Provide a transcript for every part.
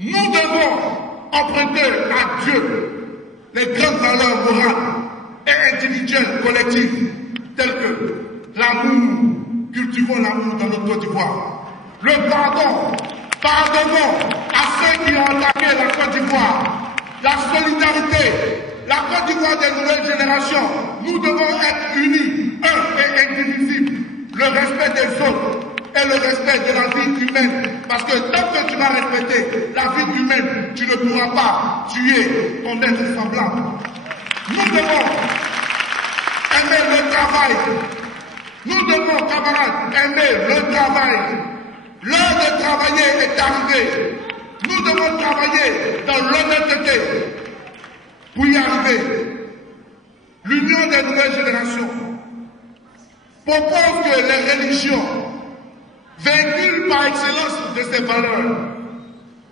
Nous devons emprunter à Dieu les grandes valeurs morales et intellectuelles collectives telles que l'amour, cultivons l'amour dans notre Côte d'Ivoire, le pardon, pardonnons à ceux qui ont attaqué la Côte d'Ivoire, la solidarité, la Côte d'Ivoire des nouvelles générations. Nous devons être unis, un et indivisibles, le respect des autres et le respect de la vie humaine. Parce que tant que tu vas respecter la vie humaine, tu ne pourras pas tuer ton être semblable. Nous devons aimer le travail. Nous devons, camarades, aimer le travail. L'heure de travailler est arrivée. Nous devons travailler dans l'honnêteté. Pour y arriver, l'Union des nouvelles générations propose que les religions, véhicules par excellence de ces valeurs,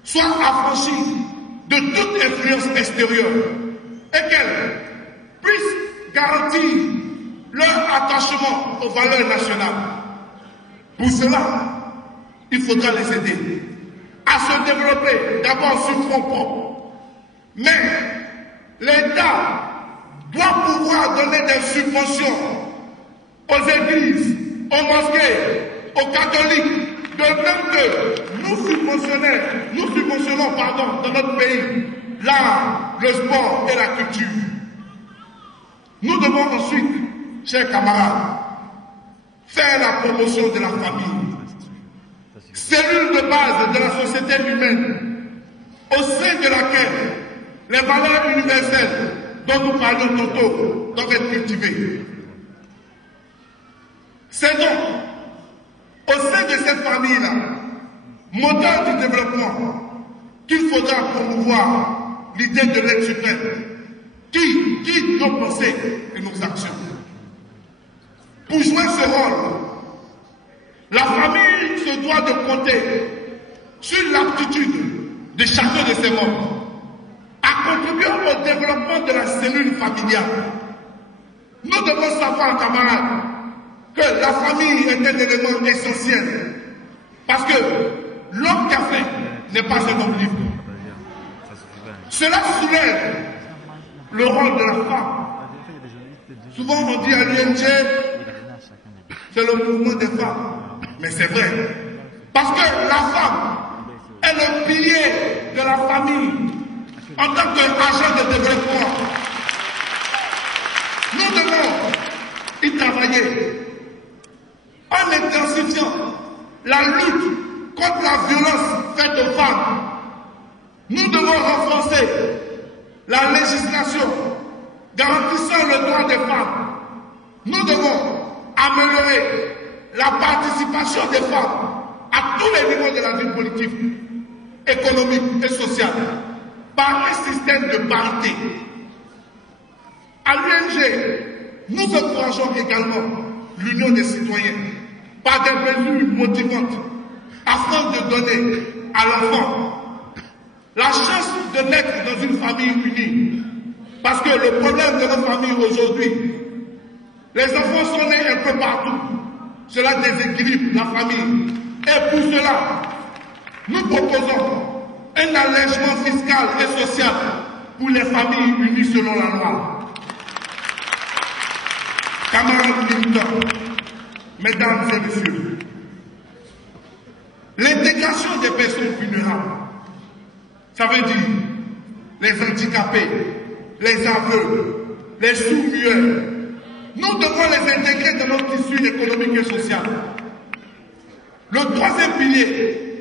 soient affranchies de toute influence extérieure et qu'elles puissent garantir leur attachement aux valeurs nationales. Pour cela, il faudra les aider à se développer d'abord sur fonds propres. Mais l'État doit pouvoir donner des subventions aux églises, aux mosquées, aux catholiques, de même que nous subventionnons dans notre pays l'art, le sport et la culture. Nous devons ensuite, chers camarades, faire la promotion de la famille, cellule de base de la société humaine, au sein de laquelle les valeurs universelles dont nous parlons tantôt doivent être cultivées. C'est donc au sein de cette famille-là, moteur du développement, qu'il faudra promouvoir l'idée de l'être suprême qui guide nos pensées et nos actions. Pour jouer ce rôle, la famille se doit de compter sur l'aptitude de chacun de ses membres à contribuer au développement de la cellule familiale. Nous devons savoir, camarades, que la famille est un élément essentiel. Parce que l'homme qui a fait n'est pas un homme libre. Cela soulève le rôle de la femme. Souvent on dit à l'UNG, c'est le mouvement des femmes. Mais c'est vrai. Parce que la femme est le pilier de la famille en tant qu'agent de développement. Nous devons y travailler en intensifiant la lutte contre la violence faite aux femmes. Nous devons renforcer la législation garantissant le droit des femmes. Nous devons améliorer la participation des femmes à tous les niveaux de la vie politique, économique et sociale par un système de parité. À l'UNG, nous encourageons également l'union des citoyens par des mesures motivantes afin de donner à l'enfant la chance de naître dans une famille unie. Parce que le problème de nos familles aujourd'hui, les enfants sont nés un peu partout. Cela déséquilibre la famille. Et pour cela, nous proposons un allègement fiscal et social pour les familles unies selon la loi. Camarades militants, mesdames et messieurs, l'intégration des personnes vulnérables, ça veut dire les handicapés, les aveugles, les sourds-muets. Nous devons les intégrer dans notre tissu économique et social. Le troisième pilier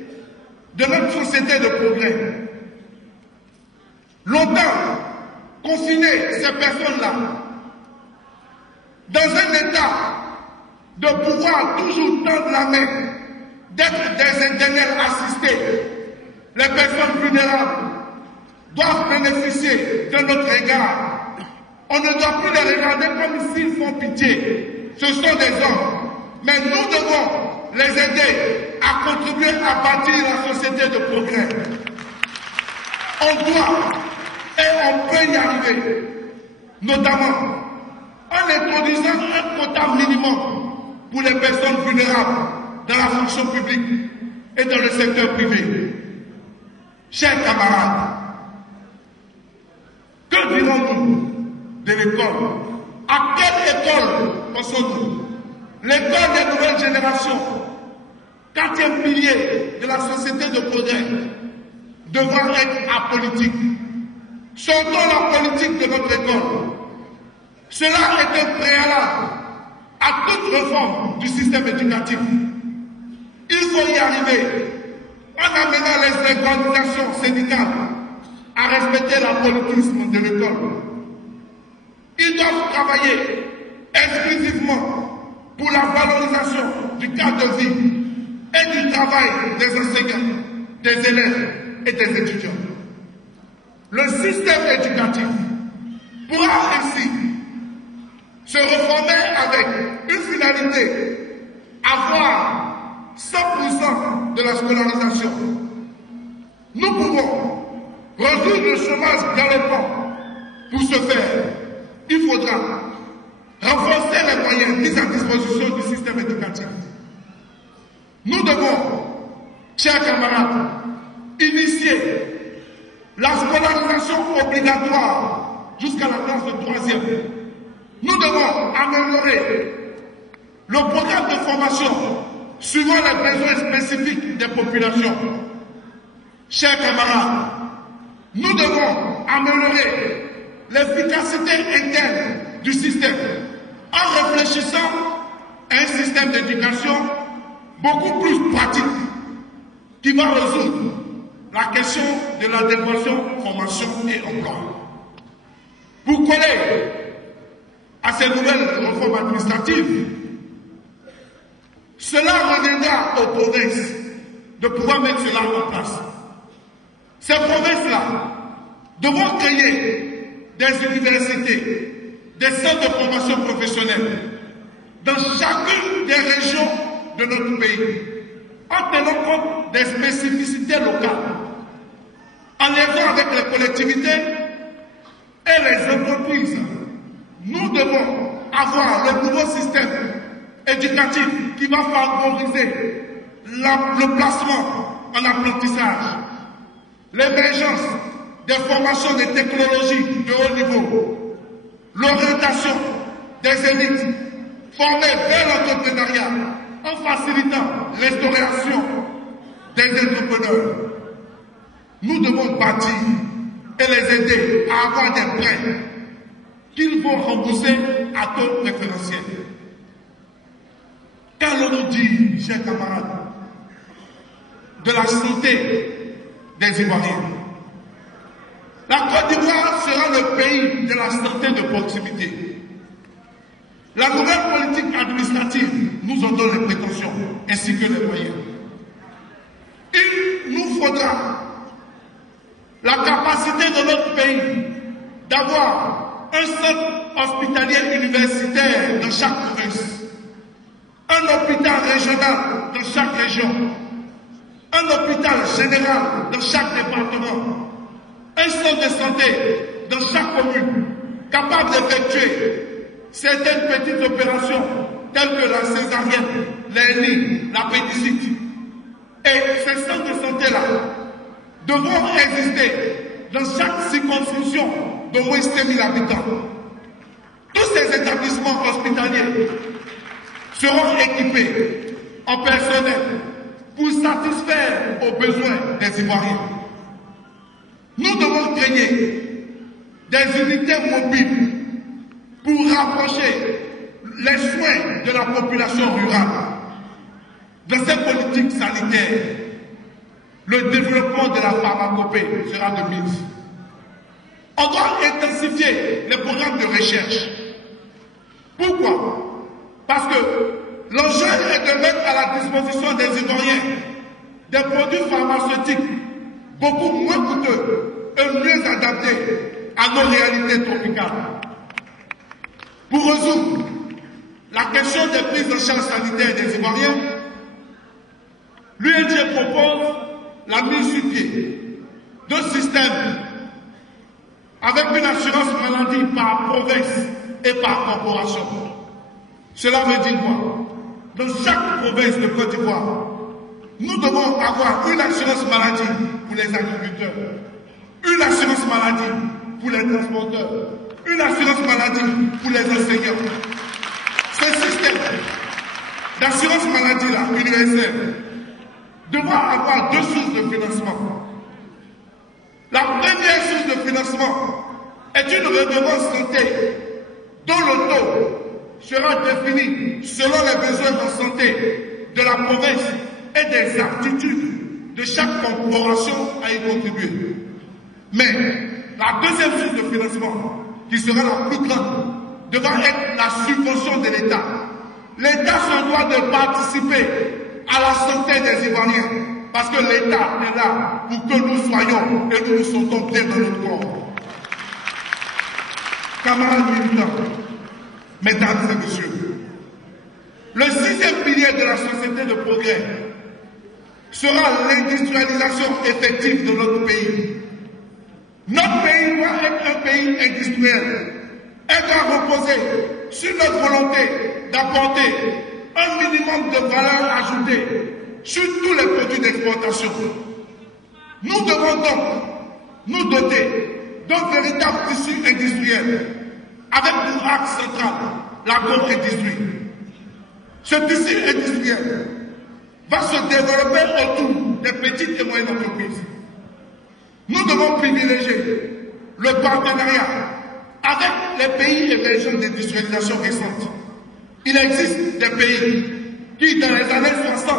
de notre société de progrès. Longtemps, confiner ces personnes-là dans un état de pouvoir toujours tendre la main, d'être des intérêts assistés. Les personnes vulnérables doivent bénéficier de notre égard. On ne doit plus les regarder comme s'ils font pitié. Ce sont des hommes. Mais nous devons les aider à contribuer à bâtir la société de progrès. On doit et on peut y arriver, notamment en introduisant un quota minimum pour les personnes vulnérables dans la fonction publique et dans le secteur privé. Chers camarades, que dirons-nous de l'école? À quelle école pensons-nous? L'école des nouvelles générations, quatrième pilier de la société de progrès, devra être apolitique. Sortons la politique de notre école. Cela est un préalable à toute réforme du système éducatif. Il faut y arriver en amenant les organisations syndicales à respecter l'apolitisme de l'école. Ils doivent travailler exclusivement pour la valorisation du cadre de vie et du travail des enseignants, des élèves et des étudiants. Le système éducatif pourra ainsi se reformer avec une finalité, avoir 100% de la scolarisation. Nous pouvons réduire le chômage galopant. Pour ce faire, il faudra renforcer les moyens mis à disposition du système éducatif. Nous devons, chers camarades, initier la scolarisation obligatoire jusqu'à la classe de 3e. Nous devons améliorer le programme de formation suivant les besoins spécifiques des populations. Chers camarades, nous devons améliorer l'efficacité interne du système en réfléchissant à un système d'éducation beaucoup plus pratique qui va résoudre la question de l'adéquation, formation et emploi. Pour coller à ces nouvelles réformes administratives, cela reviendra aux provinces de pouvoir mettre cela en place. Ces provinces-là devront créer des universités, des centres de formation professionnelle dans chacune des régions de notre pays, en tenant compte des spécificités locales, en liaison avec les collectivités et les entreprises. Nous devons avoir le nouveau système éducatif qui va favoriser le placement en apprentissage, l'émergence des formations de technologies de haut niveau, l'orientation des élites formées vers l'entrepreneuriat en facilitant l'instauration des entrepreneurs. Nous devons bâtir et les aider à avoir des prêts qu'ils vont rembourser à taux préférentiel. Qu'allons-nous dire, chers camarades, de la santé des Ivoiriens? La Côte d'Ivoire sera le pays de la santé de proximité. La nouvelle politique administrative nous en donne les prétentions ainsi que les moyens. Il nous faudra la capacité de notre pays d'avoir un centre hospitalier universitaire dans chaque province, un hôpital régional dans chaque région, un hôpital général dans chaque département, un centre de santé dans chaque commune, capable d'effectuer certaines petites opérations telles que la césarienne, l'hernie, l'appendicite. Et ces centres de santé-là devront exister dans chaque circonscription d'au moins 5 000 habitants. Tous ces établissements hospitaliers seront équipés en personnel pour satisfaire aux besoins des Ivoiriens. Nous devons créer des unités mobiles pour rapprocher les soins de la population rurale. Dans cette politique sanitaire, le développement de la pharmacopée sera de mise. On doit intensifier les programmes de recherche. Pourquoi? Parce que l'enjeu est de mettre à la disposition des Ivoiriens des produits pharmaceutiques beaucoup moins coûteux et mieux adaptés à nos réalités tropicales. Pour résoudre la question des prises en charge sanitaires des Ivoiriens, l'UNG propose la mise sur pied d'un système avec une assurance maladie par province et par corporation. Cela veut dire quoi? Dans chaque province de Côte d'Ivoire, nous devons avoir une assurance maladie pour les agriculteurs, une assurance maladie pour les transporteurs, une assurance maladie pour les enseignants. Ce système d'assurance maladie là, universelle, devra avoir deux sources de financement. La première source de financement est une redevance santé dont le taux sera défini selon les besoins en santé de la province et des aptitudes de chaque corporation à y contribuer. Mais la deuxième source de financement, qui sera la plus grande, devra être la subvention de l'État. L'État se doit de participer à la santé des Ivoiriens, parce que l'État est là pour que nous soyons et nous nous sentons bien dans notre corps. Camarades militants, mesdames et messieurs, le sixième pilier de la société de progrès sera l'industrialisation effective de notre pays. Notre pays doit être un pays industriel. Elle doit reposer sur notre volonté d'apporter un minimum de valeur ajoutée sur tous les produits d'exportation. Nous devons donc nous doter d'un véritable tissu industriel avec pour axe central l'agro-industrie. Ce tissu industriel va se développer autour des petites et moyennes entreprises. Nous devons privilégier le partenariat avec les pays émergents d'industrialisation récente. Il existe des pays qui, dans les années 60,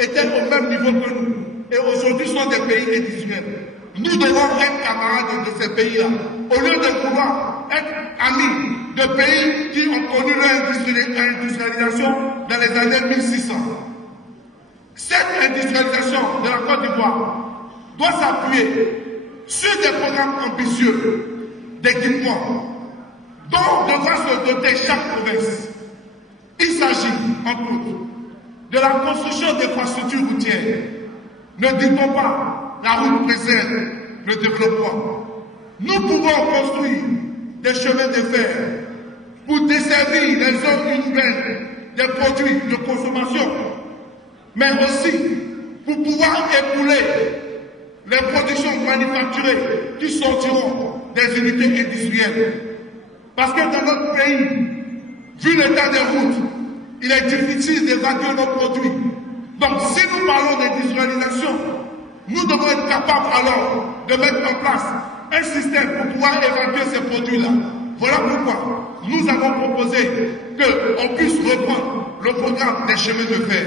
étaient au même niveau que nous et aujourd'hui sont des pays industriels. Nous devons être camarades de ces pays-là, au lieu de vouloir être amis de pays qui ont connu leur industrialisation dans les années 1600. Cette industrialisation de la Côte d'Ivoire doit s'appuyer sur des programmes ambitieux d'équipement dont devra se doter chaque province. Il s'agit, entre autres, de la construction d'infrastructures routières. Ne dit-on pas, la route préserve le développement. Nous pouvons construire des chemins de fer pour desservir les zones urbaines des produits de consommation, mais aussi pour pouvoir épouler les productions manufacturées qui sortiront des unités industrielles. Parce que dans notre pays, vu l'état des routes, il est difficile d'évacuer nos produits. Donc si nous parlons d'industrialisation, nous devons être capables alors de mettre en place un système pour pouvoir évacuer ces produits-là. Voilà pourquoi nous avons proposé qu'on puisse reprendre le programme des chemins de fer.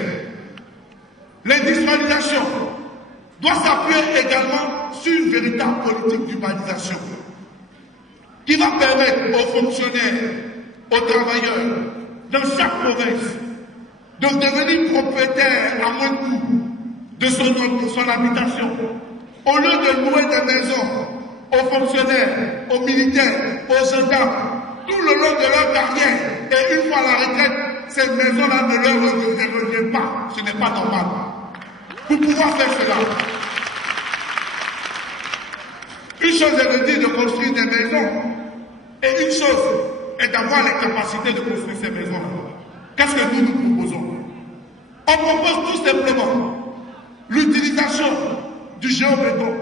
L'industrialisation doit s'appuyer également sur une véritable politique d'urbanisation qui va permettre aux fonctionnaires, aux travailleurs, dans chaque province, de devenir propriétaires à moins de coût de son habitation, au lieu de louer des maisons aux fonctionnaires, aux militaires, aux gendarmes, tout le long de leur carrière, et une fois à la retraite, ces maisons-là ne leur reviennent pas. Ce n'est pas normal. Pour pouvoir faire cela, une chose est de dire de construire des maisons, et une chose est d'avoir les capacités de construire ces maisons-là. Qu'est-ce que nous proposons? On propose tout simplement l'utilisation du géobéton.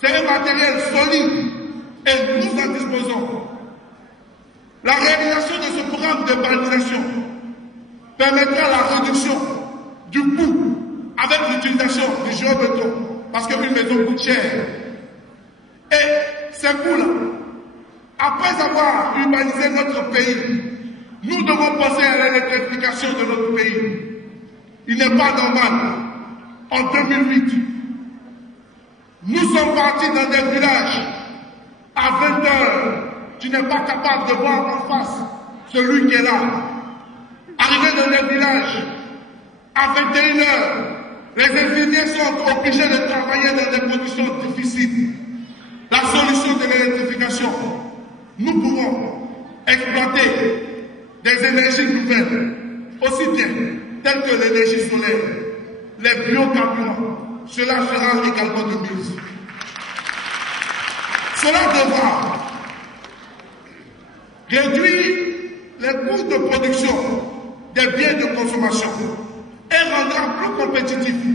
C'est un matériel solide et nous en disposons. La réalisation de ce programme de balisation permettra la réduction du coût avec l'utilisation du géobéton, parce qu'une maison coûte cher. Et ces coûts-là, après avoir urbanisé notre pays, nous devons passer à l'électrification de notre pays. Il n'est pas normal, en 2008, nous sommes partis dans des villages à 20 heures. Tu n'es pas capable de voir en face celui qui est là. Arrivé dans les villages à 21 heures, les infirmiers sont obligés de travailler dans des conditions difficiles. La solution de l'électrification, nous pouvons exploiter des énergies nouvelles, aussi bien telles que l'énergie solaire, les biocarburants. Cela sera également de mise. Cela devra réduire les coûts de production des biens de consommation. et rendra plus compétitifs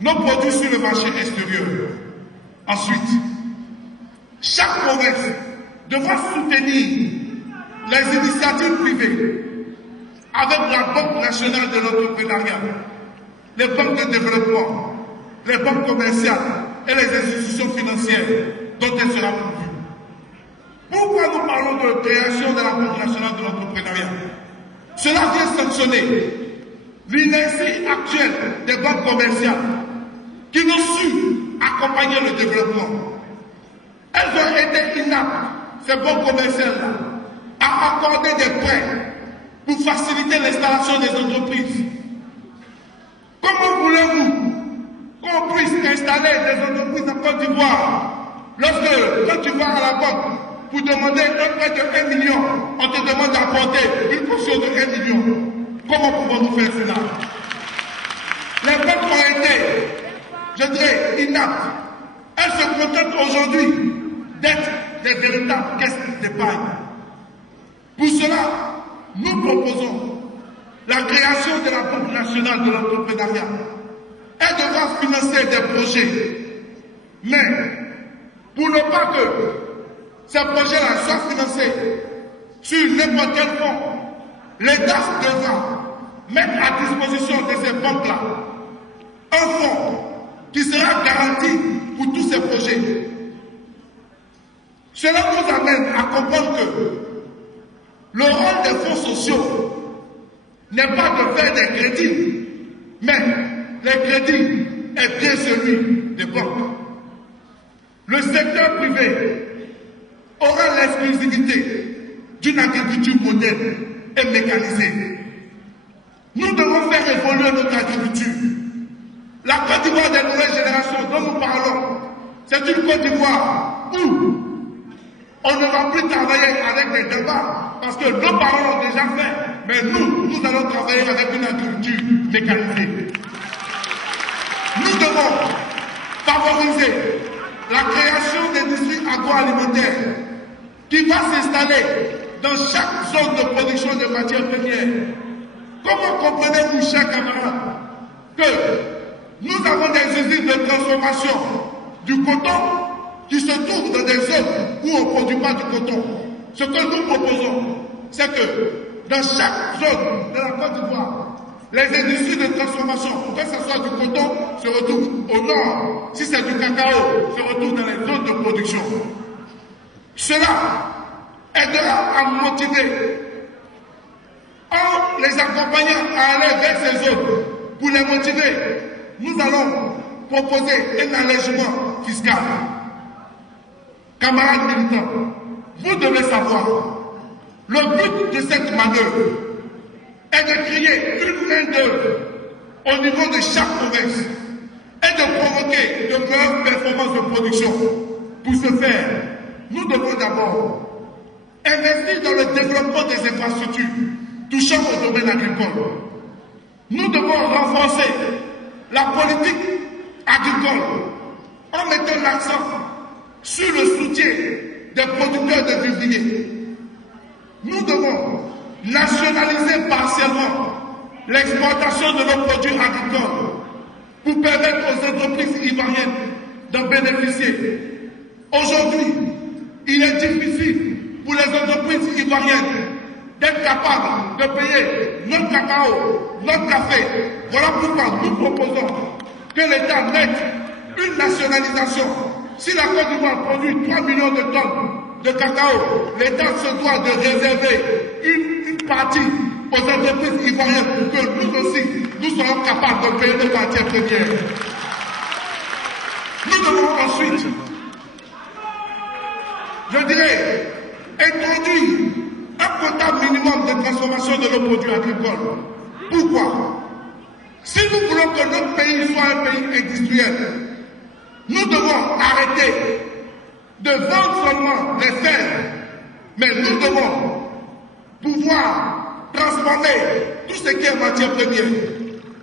nos produits sur le marché extérieur. Ensuite, chaque province devra soutenir les initiatives privées avec la Banque nationale de l'entrepreneuriat, les banques de développement, les banques commerciales et les institutions financières dont elle sera pourvue. Pourquoi nous parlons de création de la Banque nationale de l'entrepreneuriat? Cela vient sanctionner l'inertie actuelle des banques commerciales qui n'ont su accompagner le développement. Elles ont été inaptes, ces banques commerciales-là, à accorder des prêts pour faciliter l'installation des entreprises. Comment voulez-vous qu'on puisse installer des entreprises en Côte d'Ivoire quand tu vas à la banque pour demander un prêt de 1 million, on te demande d'apporter une portion de 1 million. Comment pouvons-nous faire cela? Les banques ont été, je dirais, inaptes. Elles se contentent aujourd'hui d'être des véritables caisses d'épargne. Pour cela, nous proposons la création de la Banque nationale de l'entrepreneuriat. Elle devra financer des projets. Mais, pour ne pas que ces projets-là soient financés sur n'importe quel fonds, l'État devra mettre à disposition de ces banques-là un fonds qui sera garanti pour tous ces projets. Cela nous amène à comprendre que le rôle des fonds sociaux n'est pas de faire des crédits, mais les crédits est bien celui des banques. Le secteur privé aura l'exclusivité d'une agriculture moderne et mécanisée. Nous devons faire évoluer notre agriculture. La Côte d'Ivoire des nouvelles générations dont nous parlons, c'est une Côte d'Ivoire où on ne va plus travailler avec des débats parce que nos parents l'ont déjà fait, mais nous allons travailler avec une agriculture mécanisée. Nous devons favoriser la création d'industries agroalimentaires qui va s'installer dans chaque zone de production de matières premières. Comment comprenez-vous, chers camarades, que nous avons des usines de transformation du coton qui se trouvent dans des zones où on ne produit pas du coton? Ce que nous proposons, c'est que dans chaque zone de la Côte d'Ivoire, les industries de transformation, que ce soit du coton, se retrouvent au nord. Si c'est du cacao, se retrouvent dans les zones de production. Cela aidera à motiver, en les accompagnant à aller vers ces zones. Pour les motiver, nous allons proposer un allègement fiscal. Camarades militants, vous devez savoir, le but de cette manœuvre est de créer une main-d'œuvre au niveau de chaque province et de provoquer de meilleures performances de production. Pour ce faire, nous devons d'abord investir dans le développement des infrastructures touchant au domaine agricole. Nous devons renforcer la politique agricole en mettant l'accent sur le soutien des producteurs de vivriers. Nous devons nationaliser partiellement l'exportation de nos produits agricoles pour permettre aux entreprises ivoiriennes d'en bénéficier. Aujourd'hui, il est difficile pour les entreprises ivoiriennes d'être capables de payer notre cacao, notre café. Voilà pourquoi nous proposons que l'État mette une nationalisation. Si la Côte d'Ivoire produit 3 millions de tonnes de cacao, l'État se doit de réserver une partie aux entreprises ivoiriennes pour que nous aussi, nous soyons capables de payer nos matières premières. Nous devons ensuite, je dirais, introduire un quota minimum de transformation de nos produits agricoles. Pourquoi? Si nous voulons que notre pays soit un pays industriel, nous devons arrêter de vendre seulement les fermes, mais nous devons pouvoir transformer tout ce qui est matière première.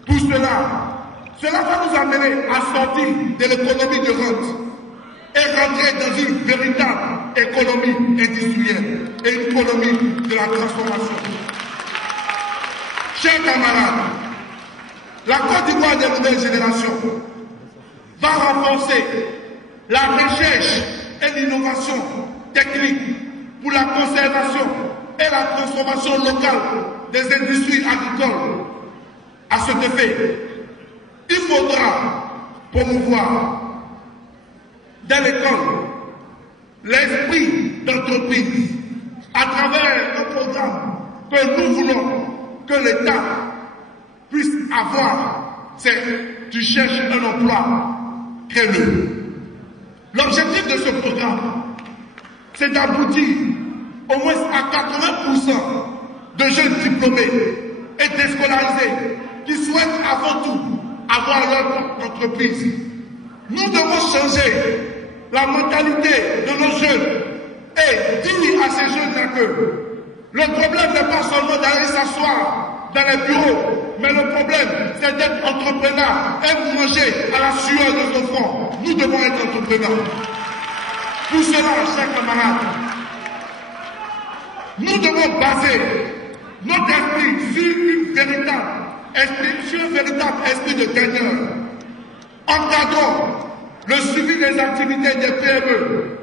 Pour cela va nous amener à sortir de l'économie de rente et rentrer dans une véritable économie industrielle et une économie de la transformation. Chers camarades, La Côte d'Ivoire des nouvelles générations va renforcer la recherche et l'innovation technique pour la conservation et la transformation locale des industries agricoles. À cet effet, il faudra promouvoir dans l'école l'esprit d'entreprise à travers un programme que nous voulons que l'État puisse avoir. C'est tu cherches un emploi, crée-le. L'objectif de ce programme, c'est d'aboutir au moins à 80% de jeunes diplômés et déscolarisés qui souhaitent avant tout avoir leur entreprise. Nous devons changer la mentalité de nos jeunes et dire à ces jeunes-là que le problème n'est pas seulement d'aller s'asseoir dans les bureaux, mais le problème c'est d'être entrepreneur et manger à la sueur de nos fronts. Nous devons être entrepreneurs. Pour cela, chers camarades, nous devons baser notre esprit sur un véritable esprit de gagneur. Encadrons le suivi des activités des PME.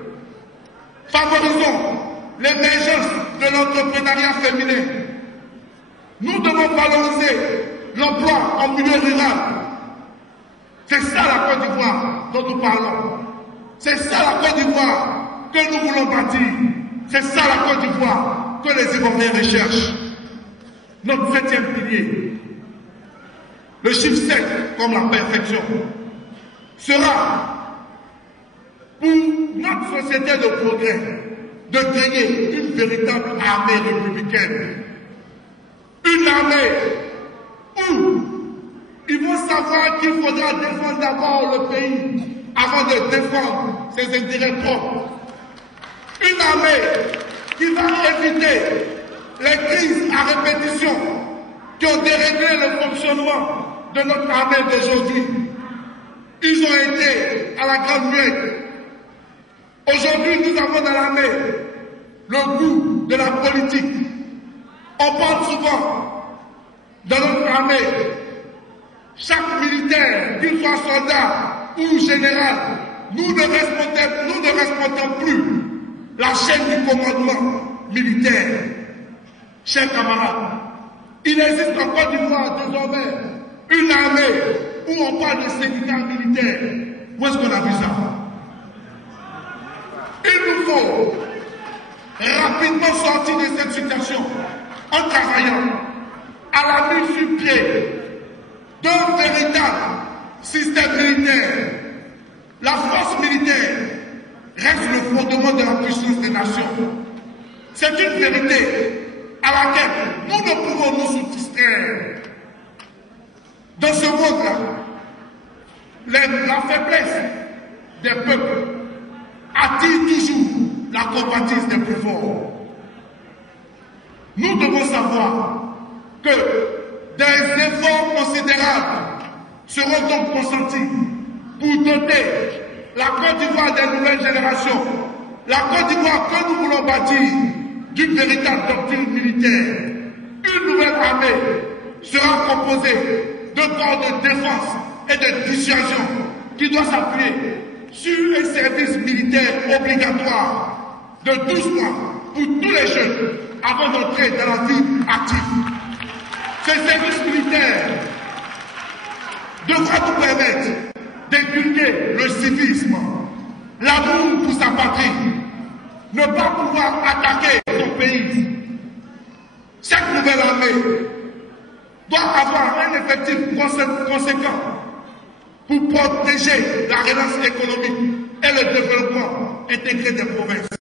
Favorisons l'émergence de l'entrepreneuriat féminin. Nous devons valoriser l'emploi en milieu rural. C'est ça la Côte d'Ivoire dont nous parlons. C'est ça la Côte d'Ivoire que nous voulons bâtir. C'est ça la Côte d'Ivoire que les Ivoiriens recherchent. Notre 7e pilier, le chiffre 7 comme la perfection, sera pour notre société de progrès de créer une véritable armée républicaine. Une armée où ils vont savoir qu'il faudra défendre d'abord le pays avant de défendre ses intérêts propres. Une armée qui va éviter les crises à répétition qui ont déréglé le fonctionnement de notre armée d'aujourd'hui. Ils ont été à la grande muette. Aujourd'hui, nous avons dans l'armée le goût de la politique. On parle souvent dans notre armée, chaque militaire, qu'il soit soldat ou général, nous ne respectons plus la chaîne du commandement militaire. Chers camarades, il existe en Côte d'Ivoire désormais une armée où on parle de syndicats militaires. Où est-ce qu'on a vu ça? Il nous faut rapidement sortir de cette situation en travaillant à la mise sur pied d'un véritable système militaire. La force militaire reste le fondement de la puissance des nations. C'est une vérité à laquelle nous ne pouvons nous soustraire. Dans ce monde-là, la faiblesse des peuples attire toujours la convoitise des plus forts. Nous devons savoir que des efforts considérables seront donc consentis pour doter la Côte d'Ivoire des nouvelles générations, la Côte d'Ivoire que nous voulons bâtir, d'une véritable doctrine militaire. Une nouvelle armée sera composée de corps de défense et de dissuasion qui doit s'appuyer sur un service militaire obligatoire de 12 mois pour tous les jeunes avant d'entrer dans la vie active. Ce service militaire devra nous permettre d'inculquer le civisme, l'amour pour sa patrie, ne pas pouvoir attaquer son pays. Cette nouvelle armée doit avoir un effectif conséquent pour protéger la relance économique et le développement intégré des provinces.